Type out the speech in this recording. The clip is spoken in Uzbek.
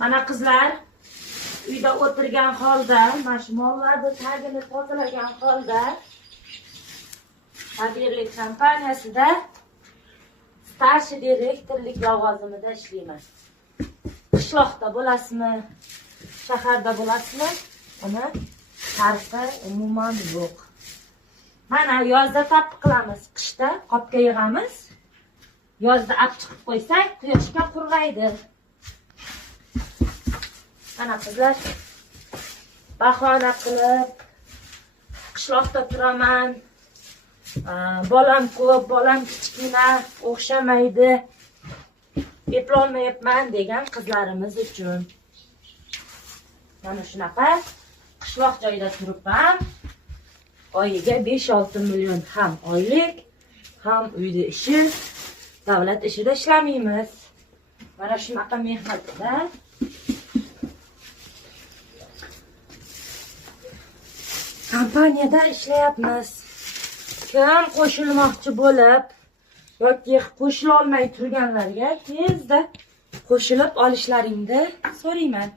Mana qizlar uyda o'tirgan holda, mana shu mollarni tagini tozalagan holda Tabirlik kompaniyasida starshi direktorlik lavozimida ishlayman. Qishloqda bo'lasizmi, shaharda bo'lasizmi? Uni farqi umuman yo'q. Mana yozda tappi qilamiz, qishda qopga yig'amiz. Yozda olib chiqib qo'ysak, quyoshga qurg'aydi. Mana qizlar bahona qilib qishloqda turaman. Bolam ko'p, bolam kichkina, o'xshamaydi. Eplolmayapman degan qizlarimiz uchun. Mana shunaqa qishloq joyda turib ham oyiga 5-6 million ham oylik, ham uyda ishi, davlat ishida ishlamaymiz. Mana shunaqa mehnatda kompaniyada ishlayapmiz. Kim qo'shilmoqchi bo'lib yoki qo'shila olmay turganlarga tezda qo'shilib olishlaringni so'rayman.